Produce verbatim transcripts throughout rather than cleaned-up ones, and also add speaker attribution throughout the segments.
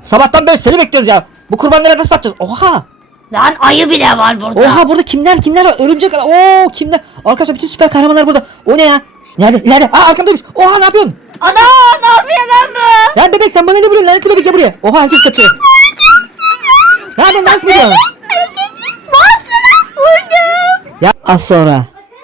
Speaker 1: Sabahtan beri seni bekliyoruz ya. Bu kurbanları nasıl satacağız? Oha.
Speaker 2: Lan ayı bile var burada.
Speaker 1: Oha burada kimler kimler var? Örümcek. Oo kimler? Arkadaşlar bütün süper kahramanlar burada. O ne ya? Nerede? Nerede? Aa arkamdaymış. Oha ne yapıyorsun?
Speaker 2: Ana ne yapıyor lan bu?
Speaker 1: Lan bebek sen bana ne vuruyorsun? Lanetli bebek ya buraya. Oha herkes kaçıyor. Ne yapıyorsun? Dans mı ediyorsun? Ya az sonra.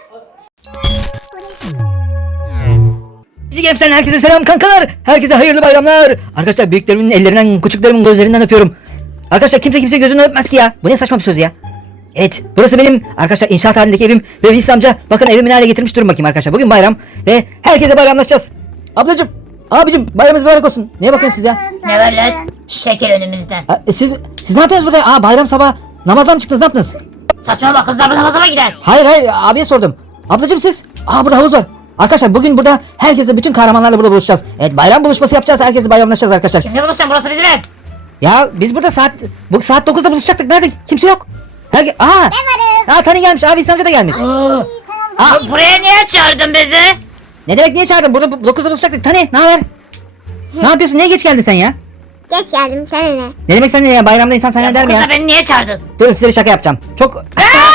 Speaker 1: Gelip sen herkese selam kankalar. Herkese hayırlı bayramlar. Arkadaşlar büyüklerimin ellerinden, küçüklerimin gözlerinden öpüyorum. Arkadaşlar kimse kimse gözünden öpmez ki ya. Bu ne saçma bir söz ya. Evet burası benim arkadaşlar inşaat halindeki evim ve Wilson amca bakın evimi hale getirmiş, durun bakayım arkadaşlar. Bugün bayram ve herkese bayramlaşacağız. Ablacım, abicim bayramınız mübarek olsun. Neye bakıyorsunuz siz ya?
Speaker 2: Ne var lan? Şeker önümüzde.
Speaker 1: Ha, e, siz siz ne yapıyorsunuz burada? Aa bayram sabah namazdan mı çıktınız, ne yaptınız?
Speaker 2: Saçmalama, kızlar bu namaza mı gider?
Speaker 1: Hayır hayır abiye sordum. Ablacım siz? Aa burada havuz var. Arkadaşlar bugün burada herkese, bütün kahramanlarla burada buluşacağız. Evet bayram buluşması yapacağız. Herkese bayramlaşacağız arkadaşlar.
Speaker 2: Kimle buluşacağım, burası bizim ev.
Speaker 1: Ya biz burada saat bu saat dokuzda buluşacaktık. Nerede? Kimse yok. Herke Aa!
Speaker 3: Ben varım.
Speaker 1: Aa Tani gelmiş. Abi İhsan amca da gelmiş.
Speaker 2: Aa,
Speaker 1: Aa,
Speaker 2: bu- buraya niye çağırdın bizi?
Speaker 1: ne demek niye çağırdın? Burada bu- dokuzda buluşacaktık. Tani ne haber? Ne yapıyorsun? Niye geç geldin sen ya?
Speaker 3: Geç geldim, sana ne?
Speaker 1: Ne demek sen ne ya? Bayramda insan sana ne der mi ya?
Speaker 2: Kızla beni niye çağırdın?
Speaker 1: Dur size bir şaka yapacağım. Çok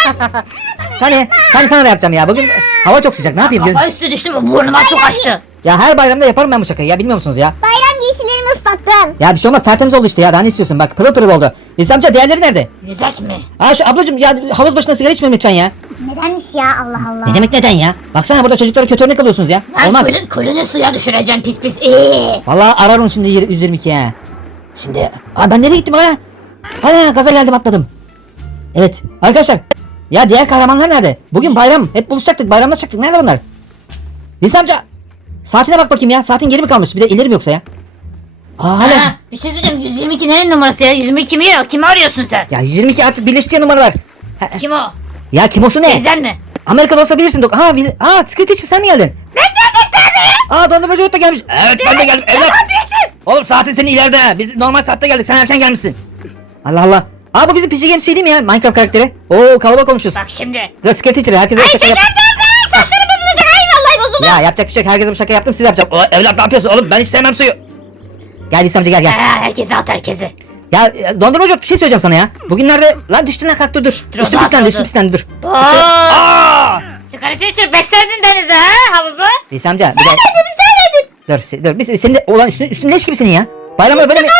Speaker 1: Tani, Tani sana da yapacağım ya. Bugün hava çok sıcak. Ne yapayım?
Speaker 2: Kafa üstü düştüm, burnuma su kaçtı.
Speaker 1: Ya her bayramda yaparım ben bu şakayı ya, bilmiyor musunuz ya?
Speaker 3: Bayram giysilerimi ıslattın.
Speaker 1: Ya bir şey olmaz, tertemiz oldu işte ya, daha ne istiyorsun, bak pırıl pırıl oldu. İhsan amca diğerleri nerede?
Speaker 2: Yüzek mi?
Speaker 1: Aa şu ablacım ya, havuz başına sigara içmeyin lütfen ya.
Speaker 3: Nedenmiş ya, Allah Allah.
Speaker 1: Ne demek neden ya? Baksana burada çocuklara kötü örnek alıyorsunuz ya.
Speaker 2: Lan
Speaker 1: Olmaz.
Speaker 2: külün, külünü suya düşüreceğim pis pis. İyi.
Speaker 1: Vallahi arar onu şimdi yüz yirmi iki ha. Şimdi aa ben nereye gittim ha? Ana gaza geldim, atladım. Evet arkadaşlar. Ya diğer kahramanlar nerede? Bugün bayram. Hep buluşacaktık, bayramlaşacaktık. Nerede bunlar? İhsan amca. Saatine bak bakayım ya. Saatin geri mi kalmış? Bir de ileri mi yoksa ya? Aa hala.
Speaker 2: Ha, bir şey diyeceğim, yüz yirmi iki nerenin numarası ya? yüz yirmi iki mi ya? Kimi arıyorsun sen?
Speaker 1: Ya yüz yirmi iki artık birleşti ya numaralar. Ha,
Speaker 2: Kim o?
Speaker 1: ya kim olsun ne?
Speaker 2: Teyzen mi?
Speaker 1: Amerikalı olsa bilirsin. Dok ha, biz aa Secret Teacher sen mi geldin?
Speaker 2: Ben geldim tabii.
Speaker 1: Aa dondurmacı Umut da gelmiş. Evet ben de geldim.
Speaker 2: Ne
Speaker 1: Evet.
Speaker 2: yapıyorsun?
Speaker 1: Oğlum saatin senin ileride. Biz normal saatte geldik. Sen erken gelmişsin. Allah Allah. Aa bu bizim P G Games şey değil mi ya? Minecraft karakteri. Oo kalabalık olmuşuz.
Speaker 2: Bak şimdi.
Speaker 1: Dur Secret Teacher herkese
Speaker 2: Ay
Speaker 1: şaka
Speaker 2: sen
Speaker 1: yap.
Speaker 2: nereden? Saçları bozulacak. Ay vallahi bozuldu.
Speaker 1: Ya yapacak bir şey yok. Herkese bu şaka yaptım, size yapacağım. O, evlat ne yapıyorsun oğlum? Ben hiç sevmem suyu. Gel İhsan amca gel gel.
Speaker 2: Ha, herkese at herkese.
Speaker 1: Ya e, dondurmacı bir şey söyleyeceğim sana ya. Bugünlerde lan düştün lan, kalk dur dur.
Speaker 2: Dur,
Speaker 1: Üstüm
Speaker 2: dur,
Speaker 1: pislendi,
Speaker 2: dur,
Speaker 1: üstüm
Speaker 2: dur.
Speaker 1: pislendi dur.
Speaker 2: Oo.
Speaker 1: Aa!
Speaker 2: Sigarete içip bekserdin denize ha havuzu.
Speaker 1: İhsan amca bir de...
Speaker 2: Sevmedim sevmedim.
Speaker 1: Dur se- dur biz senin de olan üstün, üstün leş gibi senin ya. Bayramda böyle mi?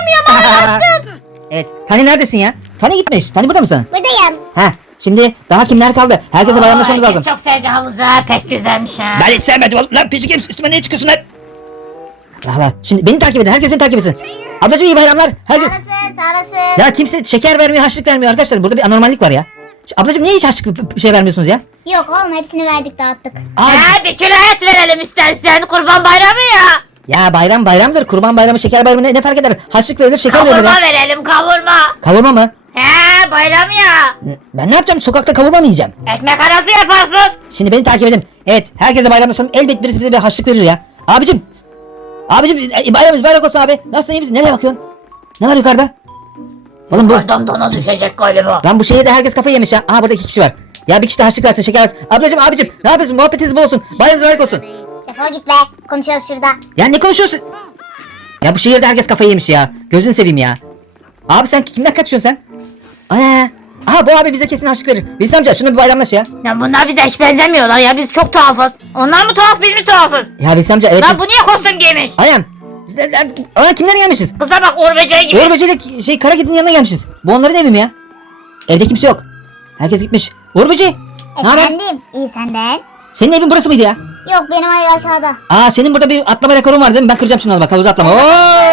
Speaker 1: Evet. Tani neredesin ya? Tani gitmiş. Tani burada mısın?
Speaker 3: Buradayım.
Speaker 1: Ha. Şimdi daha kimler kaldı? Herkese
Speaker 2: Oo,
Speaker 1: bayramlaşmamız lazım.
Speaker 2: herkes çok sevdi havuzu ha, pek güzelmiş ha.
Speaker 1: Ben hiç sevmedim oğlum. Lan P G Games üstüme niye çıkıyorsun lan? Allah. Şimdi beni takip edin. Herkes beni takip etsin. Ablacığım iyi bayramlar. Herkes...
Speaker 3: Sağ olasın, sağ olasın.
Speaker 1: Ya kimse şeker vermiyor, harçlık vermiyor arkadaşlar. Burada bir anormallik var ya. Ş- Ablacığım niye hiç harçlık bir şey vermiyorsunuz ya?
Speaker 3: Yok oğlum, hepsini verdik, dağıttık.
Speaker 1: Aa,
Speaker 2: Ha, bir kilo et verelim istersen, kurban bayramı ya.
Speaker 1: ya bayram bayramdır. Kurban bayramı, şeker bayramı ne, ne fark eder? Harçlık verilir, şeker verilir
Speaker 2: Kavurma
Speaker 1: ya.
Speaker 2: verelim kavurma.
Speaker 1: Kavurma mı?
Speaker 2: He bayram ya.
Speaker 1: Ben ne yapacağım? Sokakta kavurma mı yiyeceğim?
Speaker 2: Ekmek arası yaparsın.
Speaker 1: Şimdi beni takip edin. Evet, herkese bayramlaşalım. Elbet birisi bize bir harçlık verir ya. Abicim. Abicim e, bayramımız bayrak olsun abi. Nasılsın, iyi misin? Nereye bakıyorsun? Ne var yukarıda? Oğlum bu.
Speaker 2: Oradan dona düşecek galiba.
Speaker 1: Lan bu şehirde herkes kafayı yemiş ya. Aha burada iki kişi var. Ya bir kişi de harçlık versin, şeker versin. Ablacım abicim ne yapıyorsun? Muhabbetiniz bol olsun. Bayramınız bayrak olsun.
Speaker 3: Defol git be, konuşuyoruz şurada.
Speaker 1: Ya ne konuşuyorsun? Ya bu şehirde herkes kafayı yemiş ya. Gözünü seveyim ya. Abi sen kimden kaçıyorsun sen? Ana. Aha bu abi bize kesin harçlık verir. Bilsem amca şunu bir bayramlaş ya.
Speaker 2: Ya bunlar bize hiç benzemiyorlar ya, biz çok tuhafız. Onlar mı tuhaf, biz mi tuhafız?
Speaker 1: Ya Bilsem amca evet
Speaker 2: Lan
Speaker 1: biz...
Speaker 2: bu niye kostüm giymiş?
Speaker 1: Anam. Ana kimden gelmişiz?
Speaker 2: Kıza bak, Uğur Böceği gibi.
Speaker 1: Uğur Böceği'yle şey kara kedinin yanına gelmişiz. Bu onların evi mi ya? Evde kimse yok. Herkes gitmiş. Uğur Böceği. Ne haber?
Speaker 3: Efendim, iyi senden.
Speaker 1: Senin evin burası mıydı ya?
Speaker 3: Yok, benim ev aşağıda.
Speaker 1: Aa senin burada bir atlama rekorun var değil mi? Ben kıracağım şunu, al bak, havuza atlama. Hop.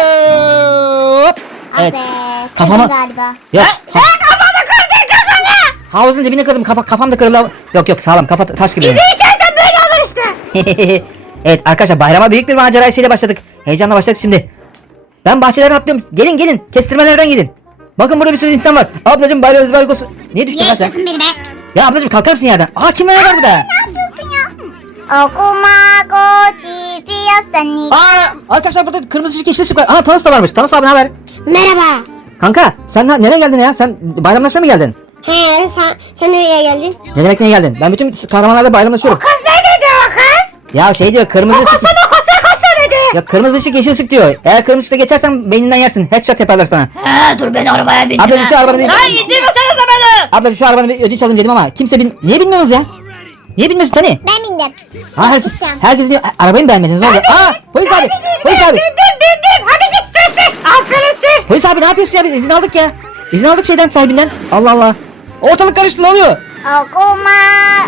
Speaker 1: Evet.
Speaker 3: Ah be,
Speaker 1: Kafama-
Speaker 3: kırdın galiba.
Speaker 1: Yok.
Speaker 2: Ha, ha, kafamı kırdın kafamı.
Speaker 1: Havuzun dibine kırdım. Kafa, kafam da kırıldı. Yok yok sağlam. Kafa taş gibi. benim.
Speaker 2: İstersen böyle olur işte.
Speaker 1: Evet arkadaşlar bayrama büyük bir macera şeyle başladık. Heyecanla başladık şimdi. Ben bahçelerden atlıyorum. Gelin gelin. Kestirmelerden gelin. Bakın burada bir sürü insan var. Ablacım bayramınız mübarek olsun. Niye düştün
Speaker 3: Niye
Speaker 1: lan sen?
Speaker 3: içiyorsun beni be?
Speaker 1: Ya ablacım kalkar mısın yerden? Aa kim var burada?
Speaker 3: Ne yapıyorsun ya? Okumago çipiyasan.
Speaker 1: Aa arkadaşlar burada kırmızı ışık, yeşil ışık var. Aa Thanos da varmış. Thanos abi ne haber?
Speaker 3: Merhaba.
Speaker 1: Kanka sen ha- nereye geldin ya? Sen bayramlaşmaya mı geldin?
Speaker 3: He, sen, sen nereye geldin?
Speaker 1: Ne demek niye geldin? Ben bütün kahramanlarla bayramlaşıyorum.
Speaker 2: Kız ne dedi o kız?
Speaker 1: Ya şey diyor kırmızı ışık.
Speaker 2: Kosana kosa kosa dedi.
Speaker 1: Ya kırmızı ışık yeşil ışık diyor. Eğer kırmızı ışıkta geçersen beyninden yersin. Headshot yaparlar sana.
Speaker 2: He dur beni arabaya bindir.
Speaker 1: Ablacığım, şu arabada bir-
Speaker 2: Lan indirmesenize beni.
Speaker 1: Abla şu arabanın bir ödünç alayım dedim ama kimse bin... Niye bilmiyorsunuz ya? Niye bilmiyorsun Tani?
Speaker 3: Ben bindim.
Speaker 1: Ha, herkes,
Speaker 3: Gideceğim.
Speaker 1: herkes diyor arabayı mı beğenmediniz ne oldu? Aa polis abi polis abi
Speaker 2: Bindim bindim. Hadi git sür sür. Aferin sür.
Speaker 1: polis abi ne yapıyorsun ya biz izin aldık ya. İzin aldık şeyden sahibinden. Allah Allah. Ortalık karıştı ne oluyor?
Speaker 3: Okuma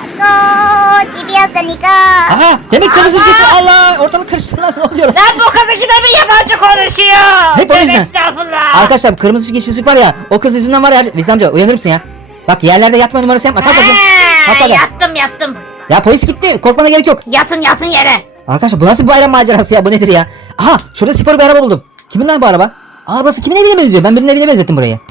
Speaker 3: ko cibiyasanika.
Speaker 1: Aha demek kırmızı ışık geçti. Allah ortalık karıştı lan ne oluyor?
Speaker 2: Lan bu kız ikide bir yabancı konuşuyor.
Speaker 1: Hep o
Speaker 2: Tövbe
Speaker 1: yüzden.
Speaker 2: Estağfurullah.
Speaker 1: Arkadaşlar kırmızı ışık yeşil ışık var ya o kız yüzünden var ya. Veysel amca uyanır mısın ya? Bak yerlerde yatma numarası yapma. Kalk bakayım. Kalk
Speaker 2: He,
Speaker 1: bakayım.
Speaker 2: yattım yattım.
Speaker 1: Ya polis gitti korkmana gerek yok.
Speaker 2: Yatın yatın yere.
Speaker 1: Arkadaşlar bu nasıl bir bayram macerası ya bu nedir ya? Aha şurada spor bir araba buldum. Kimin lan bu araba? Aa burası kimin evine benziyor? Ben birinin evine benzettim burayı.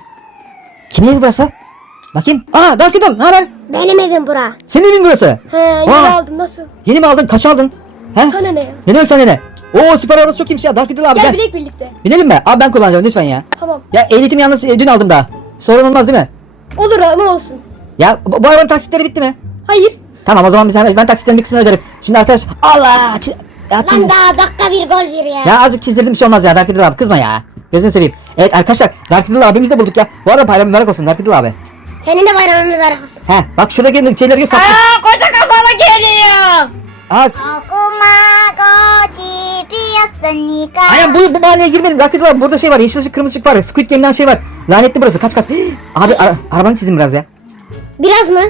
Speaker 1: Kimin evi burası? Bakayım. Aa Dark Idol ne haber?
Speaker 3: Benim evim bura.
Speaker 1: Senin evin burası.
Speaker 3: He yeni
Speaker 1: Aa.
Speaker 3: aldım nasıl?
Speaker 1: Yeni mi aldın? Kaç aldın? He?
Speaker 3: Sana ne ya?
Speaker 1: Ne demek sana ne? Oo spor arabası çok iyiymiş ya. Dark Idol abi
Speaker 3: Gel
Speaker 1: gel.
Speaker 3: bilek birlikte.
Speaker 1: Binelim mi? Abi ben kullanacağım lütfen ya.
Speaker 3: Tamam.
Speaker 1: Ya ehliyetim yalnız e, dün aldım daha. Sorun olmaz değil mi?
Speaker 3: Olur ama olsun.
Speaker 1: Ya bu, bu arabanın taksitleri bitti mi?
Speaker 3: Hayır.
Speaker 1: Tamam o zaman biz hemen ben taksitlerin bir kısmını öderim. Şimdi arkadaş Allah çi- ya, çiz-
Speaker 3: Lan daha dakika bir gol bir ya.
Speaker 1: ya azıcık çizdirdim bir şey olmaz ya Dark Idol abi kızma ya. Gözünü seveyim. Evet arkadaşlar Dark Idol abimizi de bulduk ya. Bu arada bayram mübarek olsun Dark Idol abi.
Speaker 3: Senin de bayramın mübarek olsun.
Speaker 1: He bak şuradaki şeyleri gör saklı.
Speaker 2: Aa koca kafalı geliyor.
Speaker 1: Aa,
Speaker 3: Okuma ko cibiyasanika.
Speaker 1: aynen bu, bu mahalleye girmedim. Dark Idol abi burada şey var yeşil ışık kırmızı ışık var. Squid Game'den şey var. Lanetli burası kaç kaç. Abi ara, arabanı çizdim biraz ya.
Speaker 3: Biraz mı?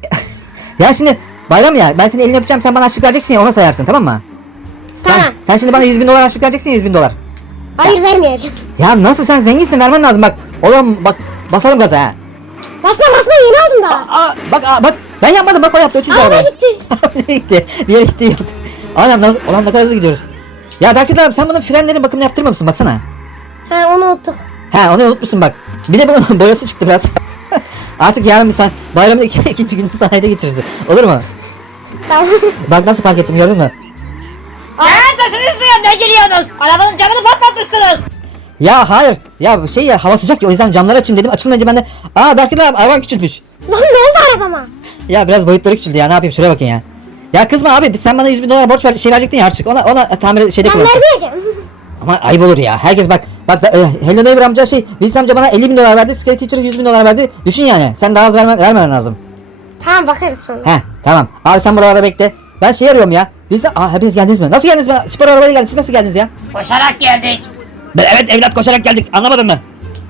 Speaker 1: Ya şimdi bayram ya ben seni elini öpeceğim sen bana açlık vereceksin ya ona sayarsın tamam mı?
Speaker 3: Tamam.
Speaker 1: Sen, sen şimdi bana yüz bin dolar açlık vereceksin ya yüz bin dolar.
Speaker 3: Hayır vermeyeceğim.
Speaker 1: Ya nasıl sen zenginsin vermen lazım bak. Oğlum bak basarım gaza ha.
Speaker 3: Basma basma yeni aldım daha.
Speaker 1: Aa, bak aa, bak ben yapmadım bak o yaptı o çizdi
Speaker 3: Araba
Speaker 1: arabayı.
Speaker 3: gitti.
Speaker 1: Araba nereye gitti? Bir yere gitti yok. Anam lan ulan ne kadar hızlı gidiyoruz. Ya Dark Idol abi sen bunun frenlerin bakımını yaptırmamışsın baksana.
Speaker 3: Ha onu unuttuk.
Speaker 1: He onu unutmuşsun bak. Bir de bunun boyası çıktı biraz. Artık yarın bir sen bayramın iki, ikinci günü sanayide geçiririz. Olur mu?
Speaker 3: Tamam.
Speaker 1: Bak nasıl park ettim gördün mü?
Speaker 2: Lan sesinizi duyuyorum ne geliyorsunuz? Arabanın camını patlatmışsınız.
Speaker 1: Ya hayır. Ya şey ya hava sıcak ya o yüzden camları açayım dedim. Açılmayınca ben de aa Dark Idol abi araban küçülmüş.
Speaker 3: Lan ne oldu arabama?
Speaker 1: Ya biraz boyutları küçüldü ya ne yapayım şuraya bakın ya. Ya kızma abi sen bana yüz bin dolar borç ver şey verecektin ya harçlık ona ona tamir şeyde
Speaker 3: Ben
Speaker 1: kullan.
Speaker 3: vermeyeceğim.
Speaker 1: Ama ayıp olur ya. Herkes bak bak da, e, Hello Neighbor amca şey Wilson amca bana elli bin dolar verdi. Scary Teacher yüz bin dolar verdi. Düşün yani. Sen daha az vermen, vermemen lazım.
Speaker 3: Tamam bakarız sonra.
Speaker 1: He tamam. Abi sen buralarda bekle. Ben şey arıyorum ya. Wilson aa hepiniz geldiniz mi? Nasıl geldiniz be? Spor arabayla geldim. Siz nasıl geldiniz ya?
Speaker 2: Koşarak geldik.
Speaker 1: Ben, evet evlat koşarak geldik. Anlamadın mı?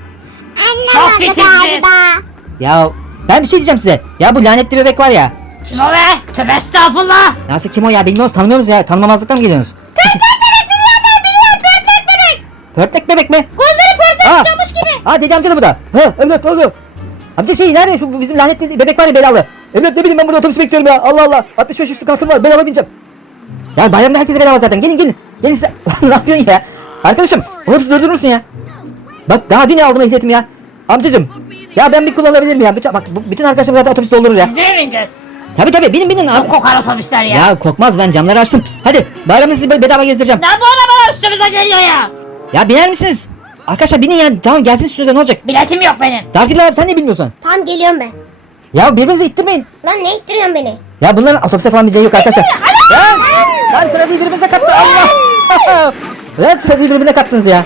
Speaker 2: Çok
Speaker 3: Anlamadı
Speaker 2: fikirli.
Speaker 3: galiba.
Speaker 1: Ya ben bir şey diyeceğim size. Ya bu lanetli bebek var ya.
Speaker 2: Kim o be? Tövbe estağfurullah.
Speaker 1: Nasıl kim o ya? Bilmiyoruz tanımıyor musunuz ya? Tanımamazlıktan mı geliyorsunuz?
Speaker 2: Pörtlek bebek biliyorum ben biliyorum pörtlek bebek.
Speaker 1: Pörtlek bebek mi?
Speaker 2: Gözleri pörtlek
Speaker 1: Aa,
Speaker 2: camış gibi.
Speaker 1: aa dede amca da bu da. Ha evet oldu. Amca şey nerede şu bu bizim lanetli bebek var ya belalı. Evet ne bileyim ben burada otobüs bekliyorum ya. Allah Allah. altmış beş üstü kartım var. Bedava bineceğim. Ya bayramda herkese bedava zaten. Gelin gelin. Gelin size. Ne yapıyorsun ya? Arkadaşım otobüsü durdurur musun ya? Bak daha dün aldım ehliyetimi ya. Amcacım. Ya ben bir kullanabilir miyim ya? Bütün, bak bu- bütün arkadaşlarım zaten otobüs doldurur ya.
Speaker 2: Biz de mi bineceğiz?
Speaker 1: Tabi tabi binin binin abi.
Speaker 2: Çok kokar otobüsler ya.
Speaker 1: Ya kokmaz ben camları açtım. Hadi bayramda sizi be- bedava gezdireceğim.
Speaker 2: Ne bu arabalar üstümüze geliyor ya?
Speaker 1: Ya biner misiniz? Arkadaşlar binin ya. Tamam gelsin üstünüze ne olacak?
Speaker 2: Biletim yok benim.
Speaker 1: Dargül abi sen ne bilmiyorsun?
Speaker 3: Tamam geliyorum ben.
Speaker 1: Ya birbirinizi ittirmeyin.
Speaker 3: Lan ne ittiriyorsun beni?
Speaker 1: Ya bunların otobüse falan bileceği yok arkadaşlar. Ya lan trafiği birbirinize kattı Allah. Lan trafiği birbirine kattınız ya.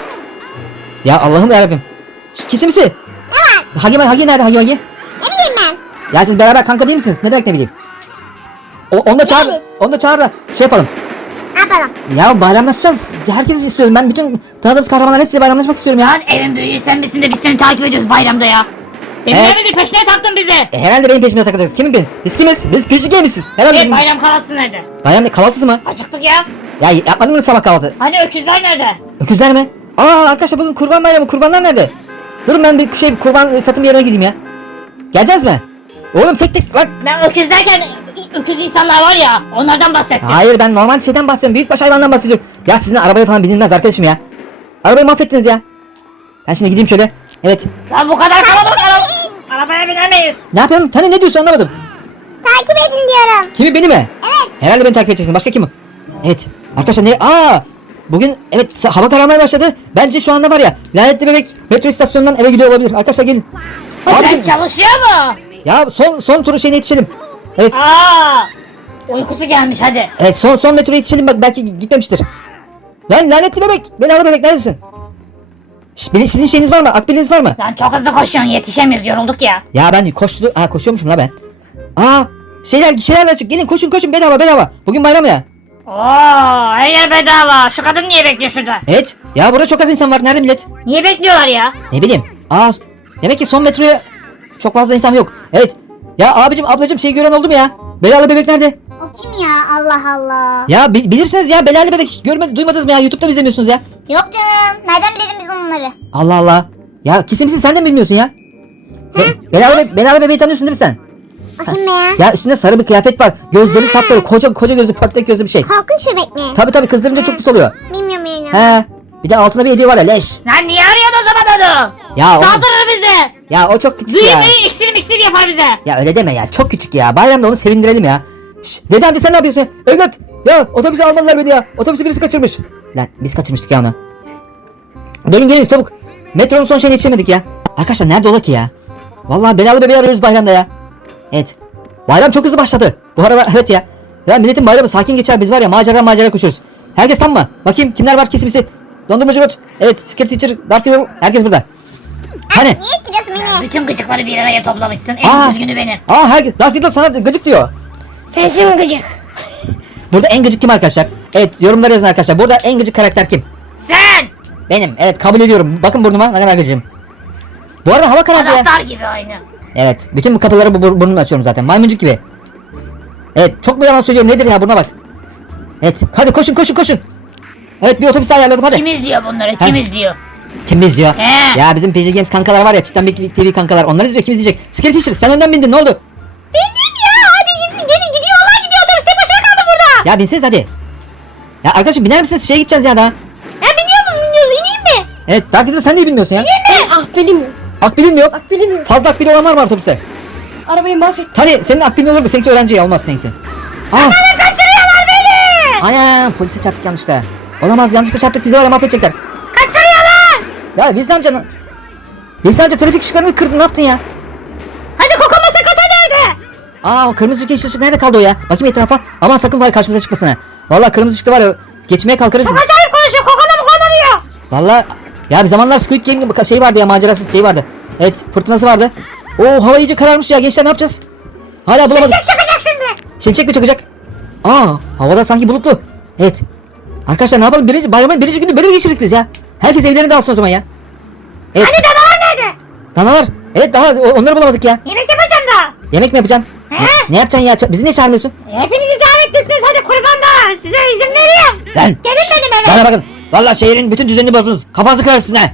Speaker 1: Ya Allah'ım yarabbim. Şu Kisi misin?
Speaker 3: Evet.
Speaker 1: Hagi Hagi nerede Hagi Hagi?
Speaker 3: Ne bileyim ben.
Speaker 1: Ya siz beraber kanka değil misiniz? Ne demek ne bileyim. O, onu da çağır.
Speaker 3: Değiliz.
Speaker 1: Onu da çağır da şey yapalım.
Speaker 3: Ne yapalım?
Speaker 1: Ya bayramlaşacağız. Herkes istiyorum. Ben bütün tanıdığımız kahramanlar hepsiyle bayramlaşmak istiyorum ya.
Speaker 2: Lan evin büyüğü sen misin de biz seni takip ediyoruz bayramda ya. Demin
Speaker 1: Evet.
Speaker 2: evet. peşine taktın bizi.
Speaker 1: E, herhalde benim peşime takılacaksınız. Kimin benim? Biz kimiz? Biz peşi gemisiz. Herhalde
Speaker 2: Evet
Speaker 1: bizim...
Speaker 2: bayram kahvaltısı nerede?
Speaker 1: Bayram ne? Kahvaltısı mı?
Speaker 2: Acıktık ya.
Speaker 1: Ya yapmadın mı sabah kahvaltı?
Speaker 2: Hani öküzler nerede?
Speaker 1: Öküzler mi? Aa arkadaşlar bugün kurban bayramı. Kurbanlar nerede? Durun ben bir şey kurban satım yerine gideyim ya. Geleceğiz mi? Oğlum tek tek bak.
Speaker 2: Ben öküz derken öküz insanlar var ya onlardan bahsettim.
Speaker 1: Hayır ben normal şeyden bahsediyorum. Büyükbaş hayvandan bahsediyorum. Ya sizin arabaya falan binilmez arkadaşım ya. Arabayı mahvettiniz ya. Ben şimdi gideyim şöyle. Evet.
Speaker 2: Lan bu kadar kalabalık ara- arabaya binemeyiz.
Speaker 1: Ne yapayım? Tane ne diyorsun anlamadım.
Speaker 3: Takip edin diyorum.
Speaker 1: Kimi beni mi?
Speaker 3: Evet.
Speaker 1: Herhalde beni takip edeceksin. Başka kim o? Evet. Arkadaşlar ne? Aa! Bugün evet hava kararmaya başladı. Bence şu anda var ya lanetli bebek metro istasyonundan eve gidiyor olabilir. Arkadaşlar gelin.
Speaker 2: Ben
Speaker 1: Abicim,
Speaker 2: çalışıyor mu?
Speaker 1: ya son son turu şeyine yetişelim. Evet.
Speaker 2: Aa! Uykusu gelmiş hadi.
Speaker 1: Evet son son metroya yetişelim bak belki gitmemiştir. Lan lanetli bebek. Belalı bebek neredesin? Şşt, benim- sizin şeyiniz var mı? Akbiliniz var mı?
Speaker 2: Lan çok hızlı koşuyorsun yetişemiyoruz yorulduk ya.
Speaker 1: Ya ben koştu... Ha koşuyormuşum la ben. Aa şeyler şeyler açık. Gelin koşun koşun bedava bedava. Bugün bayram ya.
Speaker 2: Oo, her yer bedava. Şu kadın niye bekliyor şurada?
Speaker 1: Evet. Ya burada çok az insan var. Nerede millet?
Speaker 2: Niye bekliyorlar ya?
Speaker 1: Ne bileyim. Aa demek ki son metroya çok fazla insan yok. Evet. Ya abicim ablacım şey gören oldu mu ya? Belalı bebek nerede?
Speaker 3: O kim ya? Allah Allah.
Speaker 1: Ya bi- bilirsiniz ya belalı bebek hiç görmedi duymadınız mı ya? YouTube'da mı izlemiyorsunuz ya?
Speaker 3: Yok canım. Nereden bilelim biz onları?
Speaker 1: Allah Allah. Ya kesin misin sen de mi bilmiyorsun ya? Be- belalı, be- belalı bebeği tanıyorsun değil mi sen?
Speaker 3: Bakayım be ya.
Speaker 1: Ya üstünde sarı bir kıyafet var. Gözleri sapsarı koca koca gözlü pörtlek gözlü bir şey.
Speaker 3: Korkunç bebek mi?
Speaker 1: Tabi tabi kızdırınca çok pis oluyor.
Speaker 3: Bilmiyorum yani.
Speaker 1: He. Bir de altında bir hediye var ya leş.
Speaker 2: Lan niye arıyorsun o zaman onu?
Speaker 1: Ya o,
Speaker 2: Saldırır bize.
Speaker 1: ya o çok küçük
Speaker 2: Büyü
Speaker 1: ya.
Speaker 2: büyü iksir miksir yapar bize.
Speaker 1: Ya öyle deme ya çok küçük ya. Bayramda onu sevindirelim ya. Şşş dede amca sen ne yapıyorsun ya? Evlat ya otobüse almadılar beni ya. Otobüsü birisi kaçırmış. Lan biz kaçırmıştık ya onu. Gelin gelin çabuk. Metronun son şeyine yetişemedik ya. Arkadaşlar nerede ola ki ya? Vallahi belalı bebeği arıyoruz bayramda ya. Evet. Bayram çok hızlı başladı. Bu arada evet ya. Ya milletin bayramı sakin geçer biz var ya macera macera koşuyoruz. Herkes tam mı? Bakayım kimler var kesimisi. Dondurmacı Rot. Evet Secret Teacher. Dark Devil. Herkes burada. Hani?
Speaker 3: Niye ittiriyorsun beni?
Speaker 2: Bütün gıcıkları bir araya toplamışsın. En
Speaker 1: Aa.
Speaker 2: üzgünü benim.
Speaker 1: Aa herkes. Dark Devil sana gıcık diyor.
Speaker 2: Sensin gıcık.
Speaker 1: Burada en gıcık kim arkadaşlar? Evet yorumlara yazın arkadaşlar. Burada en gıcık karakter kim?
Speaker 2: Sen.
Speaker 1: Benim. Evet kabul ediyorum. Bakın burnuma ne kadar gıcığım. Bu arada hava karardı ya.
Speaker 2: Anahtar gibi aynı.
Speaker 1: Evet. Bütün bu kapıları bu bur- burnumla açıyorum zaten. Maymuncuk gibi. Evet. Çok mu yalan söylüyorum? Nedir ya? Buna bak. Evet. Hadi koşun koşun koşun. Evet bir otobüs daha ayarladım hadi.
Speaker 2: Kim izliyor bunları? Kim
Speaker 1: He.
Speaker 2: izliyor?
Speaker 1: Kim izliyor?
Speaker 2: He.
Speaker 1: Ya bizim P C Games kankalar var ya. Cidden Big Big T V kankalar. Onlar izliyor. Kim izleyecek? Secret Teacher sen önden bindin. Ne oldu?
Speaker 2: Benim ya. Hadi gidin gelin gidiyor. Olay gidiyor. Otobüs tek başına kaldı burada.
Speaker 1: Ya binseniz hadi. Ya arkadaşım biner misiniz? Şeye gideceğiz ya daha.
Speaker 2: Ya biniyor musun? Biniyoruz. İneyim mi?
Speaker 1: Evet. Dark Riddle sen niye bilmiyorsun ya?
Speaker 4: Ben akbilim yok.
Speaker 1: Akbilin mi yok?
Speaker 4: Akbilim yok.
Speaker 1: Fazla akbil olan var mı otobüste?
Speaker 4: Arabayı mahvettim.
Speaker 1: Hadi senin akbilin olur mu? Seninki öğrenci ya olmaz seninki. Aa.
Speaker 2: Kaçırıyorlar beni.
Speaker 1: Ana polise çarptık yanlışlıkla. Olamaz yanlışlıkla çarptık bizi var ya mahvedecekler.
Speaker 2: Kaçırıyorlar.
Speaker 1: Ya Wilson amca Wilson amca trafik ışıklarını kırdın ne yaptın ya?
Speaker 2: Hadi kokoma sakata nerede?
Speaker 1: Aa o kırmızı ışık yeşil ışık nerede kaldı o ya? Bakayım etrafa. Aman sakın var ya karşımıza çıkmasın ha. Vallahi kırmızı ışıkta var ya geçmeye kalkarız.
Speaker 2: Çok acayip konuşuyor. Kokona mı kullanıyor?
Speaker 1: Vallahi ya bir zamanlar Squid Game gibi şey vardı ya macerası şey vardı. Evet fırtınası vardı. Oo hava iyice kararmış ya gençler ne yapacağız? Hala bulamadık.
Speaker 2: Şimşek çakacak şimdi.
Speaker 1: Şimşek mi çakacak? Aa havada sanki bulutlu. Evet. Arkadaşlar ne yapalım birinci bayramın birinci günü böyle mi geçirdik biz ya? Herkes evlerine dalsın o zaman ya. Evet.
Speaker 2: Hadi danalar nerede?
Speaker 1: Danalar. Evet daha o- onları bulamadık ya.
Speaker 2: Yemek yapacağım da.
Speaker 1: Yemek mi yapacaksın?
Speaker 2: He?
Speaker 1: Ne, ne yapacaksın ya? Ça- Bizi niye çağırmıyorsun?
Speaker 2: Hepinizi davetlisiniz. Hadi kurbanda. Size izin veriyorum.
Speaker 1: Lan.
Speaker 2: Gelin benim eve.
Speaker 1: Bana bakın. Vallahi şehrin bütün düzenini bozdunuz. Kafanızı kırarım sizin ha.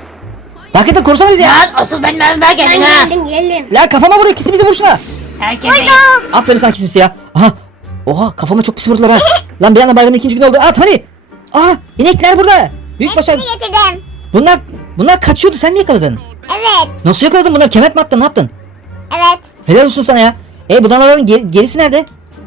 Speaker 1: Dakika korusana bizi ya.
Speaker 2: Lan asıl benim evime
Speaker 4: Ben
Speaker 2: gelin ha.
Speaker 4: geldim geldim.
Speaker 1: La kafama vuruyor kesimizi vur şuna.
Speaker 2: Herkes
Speaker 1: Aferin sana kesimisi ya. Aha. Oha kafama çok pis vurdular ha. Lan bir anda bayramın ikinci günü oldu. Aa Tani. Aa inekler burada. Büyük başa.
Speaker 3: Hepsini getirdim.
Speaker 1: Bunlar bunlar kaçıyordu sen mi yakaladın?
Speaker 3: Evet.
Speaker 1: Nasıl yakaladın bunlar? Kemet mi attın ne yaptın?
Speaker 3: Evet.
Speaker 1: Helal olsun sana ya. E bu danaların ger- gerisi nerede?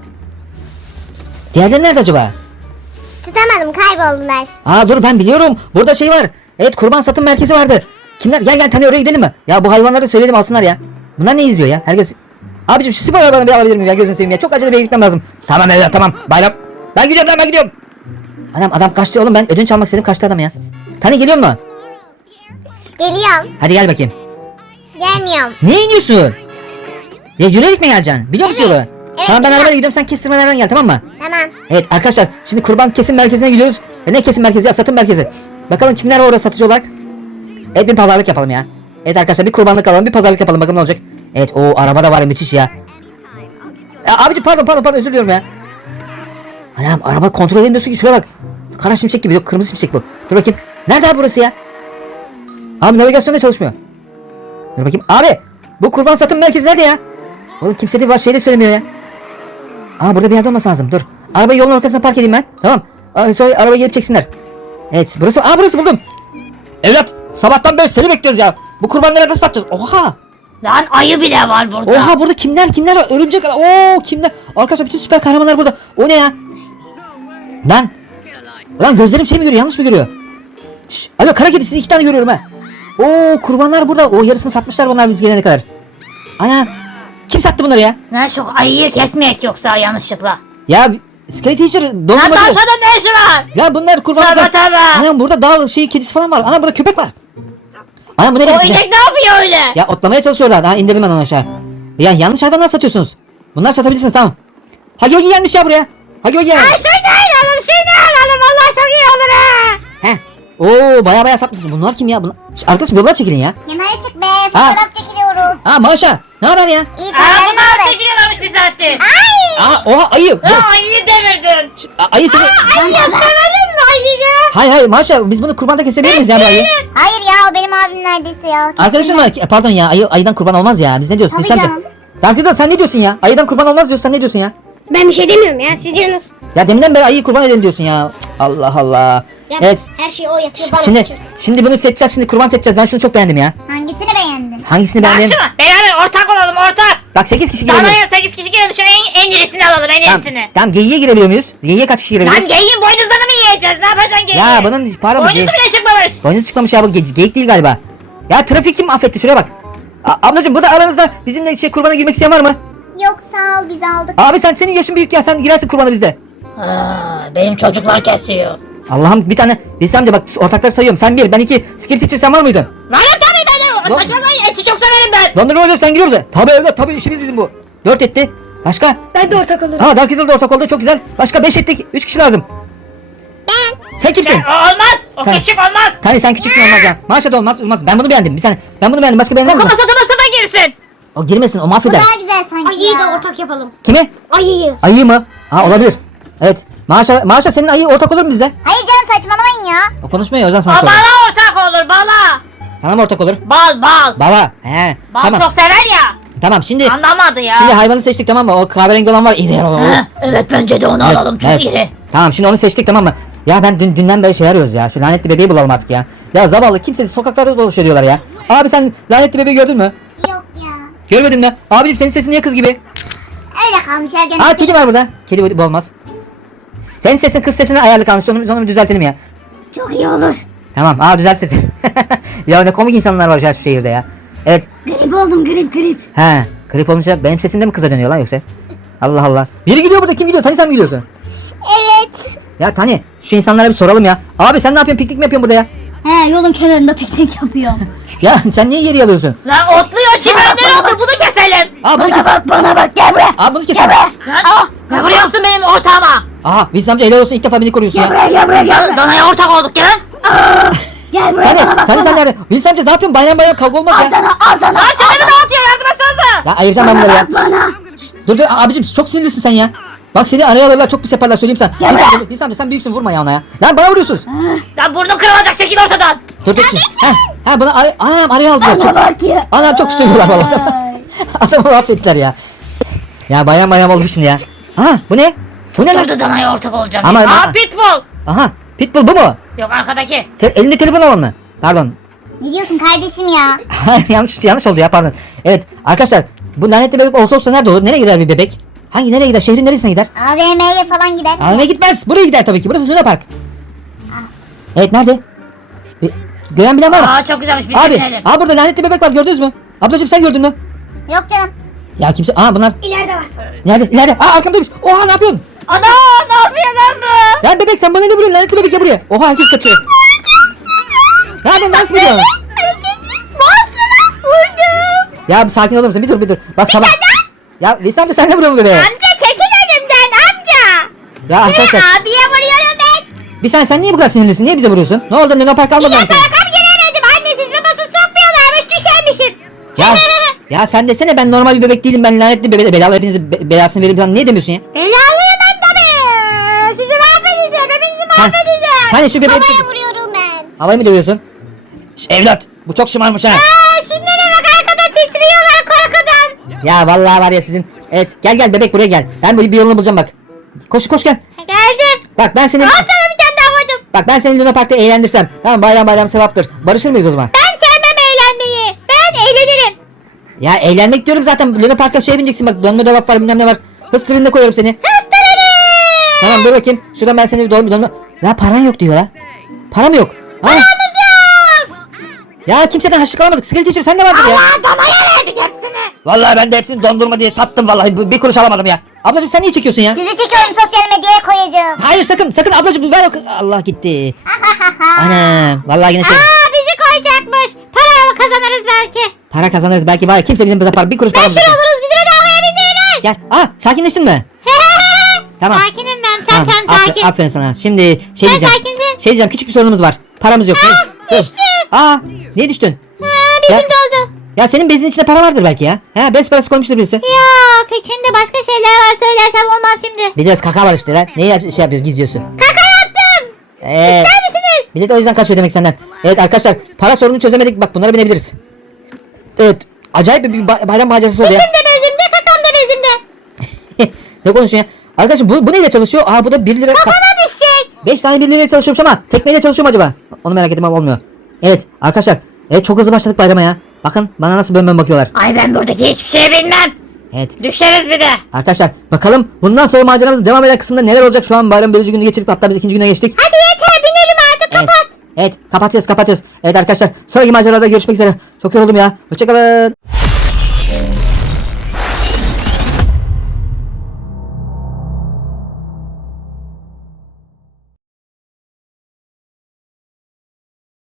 Speaker 1: Diğerleri nerede acaba?
Speaker 3: Tutamadım kayboldular.
Speaker 1: Aa dur ben biliyorum. Burada şey var. Evet kurban satım merkezi vardı. Kimler? Gel gel Tani oraya gidelim mi? Ya bu hayvanları söyleyelim alsınlar ya. Bunlar ne izliyor ya? Herkes... Abicim şu spor arabanı bir alabilir miyim ya? Gözünü seveyim ya. Çok acele bir yere gitmem lazım. Tamam evet tamam. Bayram. Ben gidiyorum lan ben gidiyorum. Adam adam kaçtı oğlum ben ödünç almak istedim kaçtı adam ya. Tani geliyor mu?
Speaker 3: Geliyorum.
Speaker 1: Hadi gel bakayım.
Speaker 3: Gelmiyorum.
Speaker 1: Niye iniyorsun? Ya yürüyerek mi geleceksin? Biliyor musun
Speaker 3: Evet.
Speaker 1: yolu?
Speaker 3: Evet,
Speaker 1: Tamam ben
Speaker 3: biliyorum.
Speaker 1: arabayla gidiyorum sen kestirmelerden gel tamam mı?
Speaker 3: Tamam.
Speaker 1: Evet arkadaşlar şimdi kurban kesim merkezine gidiyoruz. E, ne kesim merkezi ya satım merkezi. Bakalım kimler var orada satıcı olarak. Evet bir pazarlık yapalım ya. Evet arkadaşlar bir kurbanlık alalım bir pazarlık yapalım bakalım ne olacak. Evet o araba da var ya müthiş ya. Ya abici pardon pardon pardon özür diliyorum ya. Anam araba kontrol edemiyorsun ki şuraya bak. Kara şimşek gibi yok kırmızı şimşek bu. Dur bakayım. Nerede abi burası ya? Abi navigasyon da çalışmıyor. Dur bakayım. Abi bu kurban satım merkezi nerede ya? Oğlum kimse de var şey de söylemiyor ya. Aa burada bir yerde olması lazım dur. Arabayı yolun ortasına park edeyim ben. Tamam. Aa, sonra arabayı gelip çeksinler. Evet burası. Aa burası buldum. Evlat sabahtan beri seni bekliyoruz ya. Bu kurbanları nasıl satacağız? Oha.
Speaker 2: Lan ayı bile var burada.
Speaker 1: Oha burada kimler kimler var? Örümcek adam. Oo kimler? Arkadaşlar bütün süper kahramanlar burada. O ne ya? Lan. Lan gözlerim şey mi görüyor? Yanlış mı görüyor? Şş, alo kara kedi sizi iki tane görüyorum ha. Oo kurbanlar burada. O yarısını satmışlar bunlar biz gelene kadar. Ana. Kim sattı bunları ya?
Speaker 2: Lan şu ayıyı kesmeyek yoksa yanlışlıkla.
Speaker 1: Ya Scary Teacher
Speaker 2: Lan
Speaker 1: dondurmacı.
Speaker 2: tavşanın ne işi var?
Speaker 1: Ya bunlar kurbanlıklar.
Speaker 2: Tövbe tövbe.
Speaker 1: Anam burada dağ şey kedisi falan var. Anam burada köpek var. Anam bu ne
Speaker 2: O
Speaker 1: gitti?
Speaker 2: inek ne yapıyor öyle?
Speaker 1: Ya otlamaya çalışıyorlar. Ha indirdim ben onu aşağı. Ya yanlış hayvanlar satıyorsunuz. Bunlar satabilirsiniz tamam. Hagi Vagi gelmiş ya buraya. Hagi Vagi gelmiş.
Speaker 2: Ay şunu alalım şunu alalım. Vallahi çok iyi olur ha.
Speaker 1: Heh. Oo baya baya satmışsınız. Bunlar kim ya? Bunlar... Şş, arkadaşım yoldan çekilin ya.
Speaker 3: Kenara çık be. Fotoğraf çekiliyoruz.
Speaker 1: Aa Maşa. Ne haber ya?
Speaker 3: İyi
Speaker 2: Aa
Speaker 3: senden ne
Speaker 2: bunlar
Speaker 3: haber?
Speaker 2: çekiliyorlarmış bir saattir.
Speaker 3: Ay.
Speaker 1: Aa oha ayı. Bu-
Speaker 2: Ha ayıyı devirdin.
Speaker 1: Şş, a- ayı seni...
Speaker 2: Ayıyı sevelim mi ayıyı?
Speaker 1: Hayır hayır Maşa biz bunu kurbanda kesebilir miyiz ya bu ayıyı?
Speaker 3: Hayır ya o benim abim neredeyse ya.
Speaker 1: Arkadaşım mı? E, Pardon ya ayı, ayıdan kurban olmaz ya. Biz ne diyoruz?
Speaker 3: Tabii
Speaker 1: Biz sen de.
Speaker 3: canım.
Speaker 1: Dark Riddle sen ne diyorsun ya? Ayıdan kurban olmaz diyorsun sen ne diyorsun ya?
Speaker 4: Ben bir şey demiyorum ya. Siz diyorsunuz.
Speaker 1: Ya deminden beri ayıyı kurban edelim diyorsun ya. Cık, Allah Allah.
Speaker 4: Ya
Speaker 1: Evet.
Speaker 4: her şeyi o yapıyor.
Speaker 1: Ş-
Speaker 4: bana
Speaker 1: Şimdi
Speaker 4: seçiyorsun.
Speaker 1: şimdi bunu seçeceğiz. Şimdi kurban seçeceğiz. Ben şunu çok beğendim ya.
Speaker 3: Hangisini beğendin?
Speaker 1: Hangisini
Speaker 2: Bak
Speaker 1: beğendim?
Speaker 2: şunu beraber ortak olalım ortak.
Speaker 1: Bak sekiz kişi girebiliyor.
Speaker 2: Danaya sekiz kişi girelim şu en, en irisini alalım en
Speaker 1: Tamam,
Speaker 2: irisini.
Speaker 1: tamam geyiğe girebiliyor muyuz? Geyiğe kaç kişi
Speaker 2: Lan
Speaker 1: girebiliriz?
Speaker 2: geyiğin boynuzlarını mı yiyeceğiz? Ne yapacaksın geyiği?
Speaker 1: Ya bunun para mı?
Speaker 2: Boynuzu bile çıkmamış.
Speaker 1: Boynuzu çıkmamış ya bu ge- geyik değil galiba. Ya trafik kim affetti şuraya bak. A- ablacığım burada aranızda bizimle şey kurbana girmek isteyen var mı?
Speaker 3: Yok sağ ol biz aldık.
Speaker 1: Abi sen senin yaşın büyük ya sen girersin kurbana bizde.
Speaker 2: Aa, benim çocuklar kesiyor.
Speaker 1: Allah'ım bir tane Bilsem amca bak ortakları sayıyorum. Sen bir ben iki Scary Teacher sen var mıydın?
Speaker 2: Varım tabii ben de.
Speaker 1: Lan-
Speaker 2: Saçmalamayın eti çok severim ben.
Speaker 1: Dondurma hocam sen giriyor musun? Tabii evlat tabii işimiz bizim bu. Dört etti. Başka?
Speaker 4: Ben de ortak olurum.
Speaker 1: Ha Dark Riddle de ortak oldu çok güzel. Başka beş ettik. Üç kişi lazım.
Speaker 3: Ben.
Speaker 1: Sen kimsin?
Speaker 2: O olmaz. O
Speaker 1: Tamam.
Speaker 2: küçük olmaz.
Speaker 1: Tani sen küçüksün olmaz ya. Maşa da olmaz olmaz. Ben bunu beğendim. Bir saniye. Ben bunu beğendim. Başka beğendiniz
Speaker 2: Koku
Speaker 1: mi?
Speaker 2: masada masada girsin.
Speaker 1: O girmesin o
Speaker 3: Bu
Speaker 1: mahveder.
Speaker 3: daha güzel sanki
Speaker 4: Ayıyı
Speaker 3: ya.
Speaker 4: da ortak yapalım.
Speaker 1: Kimi?
Speaker 4: Ayıyı.
Speaker 1: Ayı mı? Ha olabilir. Evet. Maşa, Maşa senin ayı ortak olur mu bizde?
Speaker 3: Hayır canım saçmalamayın ya.
Speaker 1: O konuşmuyor o yüzden sana
Speaker 2: O
Speaker 1: soruyorum.
Speaker 2: bala ortak olur bala.
Speaker 1: Sana mı ortak olur?
Speaker 2: Bal bal.
Speaker 1: Baba. He.
Speaker 2: Bal
Speaker 1: Tamam.
Speaker 2: çok sever ya.
Speaker 1: Tamam şimdi.
Speaker 2: Anlamadı ya.
Speaker 1: Şimdi hayvanı seçtik tamam mı? O kahverengi olan var. İri. o-
Speaker 2: Heh, evet bence de onu
Speaker 1: Evet,
Speaker 2: alalım çok
Speaker 1: evet.
Speaker 2: iri.
Speaker 1: Tamam şimdi onu seçtik tamam mı? Ya ben dün, dünden beri şey arıyoruz ya. Şu lanetli bebeği bulalım artık ya. Ya zavallı kimsesiz sokaklarda dolaşıyor diyorlar ya. Abi sen lanetli bebeği gördün mü?
Speaker 3: Yok ya.
Speaker 1: Görmedin mi? Abicim senin sesin niye kız gibi?
Speaker 3: Öyle kalmış ergen.
Speaker 1: Aa kedi var burada. Kedi bu bu olmaz. Senin sesin kız sesine ayarlı kalmış. Onu, onu bir düzeltelim ya.
Speaker 4: Çok iyi olur.
Speaker 1: Tamam. Aa düzelt sesi. Ya ne komik insanlar var şu şehirde ya. Evet.
Speaker 4: Grip oldum grip grip.
Speaker 1: He. Klip olunca benim sesim de mi kıza dönüyor lan yoksa? Allah Allah. Biri gidiyor burada kim gidiyor? Tani sen mi gidiyorsun?
Speaker 3: Evet.
Speaker 1: Ya Tani şu insanlara bir soralım ya. Abi sen ne yapıyorsun? Piknik mi yapıyorsun burada ya?
Speaker 4: He yolun kenarında piknik yapıyorum.
Speaker 1: Ya sen niye yeri alıyorsun?
Speaker 2: Lan otluyor çimenler oldu bunu keselim.
Speaker 1: Aa bunu
Speaker 4: Bana
Speaker 1: kesin.
Speaker 4: bak bana bak gel buraya.
Speaker 1: Aa bunu kesin.
Speaker 2: Lan ne vuruyorsun benim ortağıma?
Speaker 1: Aha Wilson amca helal olsun ilk defa beni koruyorsun
Speaker 4: Gel
Speaker 1: ya.
Speaker 4: buraya gel buraya gel
Speaker 2: Dan-
Speaker 4: buraya.
Speaker 2: Danaya ortak olduk gel.
Speaker 4: Gel buraya bana
Speaker 1: Tani,
Speaker 4: bak
Speaker 1: Tani
Speaker 4: bana.
Speaker 1: sen nerede? Wilson amca ne yapıyorsun? Bayram bayram kavga olmaz
Speaker 4: Al
Speaker 1: ya.
Speaker 4: sana al sana.
Speaker 2: Lan canımı dağıtıyor yardım etsenize.
Speaker 1: Ya ayıracağım ben
Speaker 4: Bana
Speaker 1: bunları ya.
Speaker 4: bak bana.
Speaker 1: Dur dur abicim çok sinirlisin sen ya. Bak seni araya alırlar çok pis yaparlar söyleyeyim sana.
Speaker 4: Gel
Speaker 1: Wilson
Speaker 4: buraya.
Speaker 1: amca, Wilson amca sen büyüksün vurma ya ona ya. Lan bana vuruyorsunuz.
Speaker 2: Lan burnun kırılacak çekil ortadan.
Speaker 1: Dur dur şimdi. Ha, ha bunu ar anam araya aldılar. Çok,
Speaker 4: Bana bak ya.
Speaker 1: anam çok üstünlüyorlar valla.
Speaker 4: Ay.
Speaker 1: Adamı mahvettiler ya. Ya bayram bayram oldu şimdi ya. Aha bu ne? Bu ne lan?
Speaker 2: Dur danaya ortak olacağım.
Speaker 1: Ama-
Speaker 2: Aa
Speaker 1: ama-
Speaker 2: pitbull.
Speaker 1: Aha pitbull bu mu?
Speaker 2: Yok arkadaki.
Speaker 1: Te elinde telefon olan mı? Pardon.
Speaker 3: Ne diyorsun kardeşim ya?
Speaker 1: yanlış yanlış oldu ya pardon. Evet arkadaşlar bu lanetli bebek olsa olsa nerede olur? Nereye gider bir bebek? Hangi nereye gider? Şehrin neresine gider?
Speaker 3: A V M'ye falan gider.
Speaker 1: A V M gitmez. Buraya gider tabii ki. Burası Luna Park. Evet nerede? Bir, gören bilen var mı?
Speaker 2: Aa çok güzelmiş bir
Speaker 1: Abi,
Speaker 2: binelim.
Speaker 1: aa burada lanetli bebek var gördünüz mü? Ablacığım sen gördün mü?
Speaker 3: Yok canım.
Speaker 1: Ya kimse, aa bunlar
Speaker 4: İleride var.
Speaker 1: nerede? İleride. Aa arkamdaymış. Oha ne yapıyorsun?
Speaker 2: Ana ne yapıyor lan bu?
Speaker 1: Lan bebek sen bana ne vuruyorsun? Lanetli bebek ya buraya. Oha herkes kaçıyor. Ne yapıyorsun? Dans mı ediyorsun?
Speaker 3: Vurdum.
Speaker 1: Ya bir sakin olur musun? Bir dur bir dur. Bak sabah. Ya Veysel amca sen ne vuruyorsun bu bebeğe?
Speaker 2: Amca çekil önümden amca.
Speaker 1: Ya arkadaşlar
Speaker 2: Abiye vuruyorum ben.
Speaker 1: bir saniye sen niye bu kadar sinirlisin? Niye bize vuruyorsun? Ne oldu? Luna Park almadılar mı seni?
Speaker 2: Rakam giremedim annesiz babasız sokmuyorlarmış düşermişim.
Speaker 1: Ya, ya sen desene ben normal bir bebek değilim. Ben lanetli bebek. Belalı hepinizi be- belasını veririm falan. Niye demiyorsun ya?
Speaker 2: Belalıyım ben tabii. Sizi mahvedeceğim hepinizi
Speaker 1: Ha,
Speaker 2: mahvedeceğim.
Speaker 1: Hani şu bebeği...
Speaker 3: Havaya vuruyorum ben.
Speaker 1: Havayı mı dövüyorsun? Şş, evlat bu çok şımarmış ha.
Speaker 2: Aa şimdi de bak arkada titriyorlar korkudan.
Speaker 1: Ya vallahi var ya sizin. Evet gel gel bebek buraya gel. Ben bir bir yolunu bulacağım bak. Koş koş gel.
Speaker 2: Geldim.
Speaker 1: Bak ben seni
Speaker 2: Al sana bir tane daha vurdum.
Speaker 1: bak ben seni Luna Park'ta eğlendirsem. Tamam bayram bayram sevaptır. Barışır mıyız o zaman?
Speaker 2: Ben sevmem eğlenmeyi. Ben eğlenirim.
Speaker 1: Ya eğlenmek diyorum zaten. Luna Park'ta şey bineceksin bak. Dönme dolap var bilmem ne var. Hız trenine koyuyorum seni.
Speaker 2: Hıstırırım.
Speaker 1: Tamam dur bakayım. Şuradan ben seni bir dönme dönme. La paran yok diyor la. Param yok. Paramız
Speaker 2: yok.
Speaker 1: Ya kimseden harçlık alamadık. Scary Teacher sen de vardın ya.
Speaker 2: Allah danaya verdik hepsini.
Speaker 1: Vallahi ben de hepsini dondurma diye sattım vallahi. Bir bir kuruş alamadım ya. Ablacığım sen niye çekiyorsun ya?
Speaker 3: Sizi çekiyorum, sosyal medyaya koyacağım.
Speaker 1: Hayır sakın sakın ablacığım ver o... Allah gitti. Ana vallahi yine şey.
Speaker 2: Aa bizi koyacakmış. Para kazanırız belki.
Speaker 1: Para kazanırız belki var ya kimse bizim bize para bir kuruş para
Speaker 2: Meşhur oluruz bizi bedavaya bindirirler.
Speaker 1: Gel. Aa sakinleştin mi? Tamam.
Speaker 2: Sakinim ben sen
Speaker 1: Tamam,
Speaker 2: sen
Speaker 1: afer-
Speaker 2: sakin.
Speaker 1: Aferin sana. Şimdi şey
Speaker 2: Sen
Speaker 1: diyeceğim.
Speaker 2: sakinsin.
Speaker 1: Şey diyeceğim küçük bir sorunumuz var. Paramız yok. Dur.
Speaker 2: düştü.
Speaker 1: Aa niye düştün?
Speaker 2: Ha, bizim
Speaker 1: Ya-
Speaker 2: de oldu.
Speaker 1: Ya senin bezin içinde para vardır belki ya. Ha bez parası koymuştur birisi.
Speaker 2: Yok içinde başka şeyler var söylersem olmaz şimdi.
Speaker 1: Biliyoruz kaka var işte lan. Neyi şey yapıyorsun gizliyorsun?
Speaker 2: Kaka yaptım.
Speaker 1: Ee,
Speaker 2: İster misiniz?
Speaker 1: millet o yüzden kaçıyor demek senden. Evet arkadaşlar para sorununu çözemedik. Bak bunlara binebiliriz. Evet. Acayip bir ba- bayram macerası oldu ya.
Speaker 2: Dişim de bezimde kakam da bezimde.
Speaker 1: Ne konuşuyorsun ya? Arkadaşlar bu, bu neyle çalışıyor? Aa bu da bir lira.
Speaker 2: Kafana düşecek.
Speaker 1: beş tane bir liraya çalışıyormuş ama tekneyle çalışıyor mu acaba? Onu merak ettim ama olmuyor. Evet arkadaşlar. Evet çok hızlı başladık bayrama ya. Bakın bana nasıl bön bön bakıyorlar.
Speaker 2: Ay ben buradaki hiçbir şey bilmem.
Speaker 1: Evet.
Speaker 2: Düşeriz bir de.
Speaker 1: Arkadaşlar bakalım bundan sonra maceramız devam eden kısımda neler olacak? Şu an bayram birinci günü geçirdik hatta biz ikinci güne geçtik.
Speaker 2: Hadi yeter binelim artık
Speaker 1: Evet.
Speaker 2: kapat.
Speaker 1: Evet kapatıyoruz kapatıyoruz. Evet arkadaşlar sonraki maceralarda görüşmek üzere. Çok yoruldum ya. Hoşçakalın.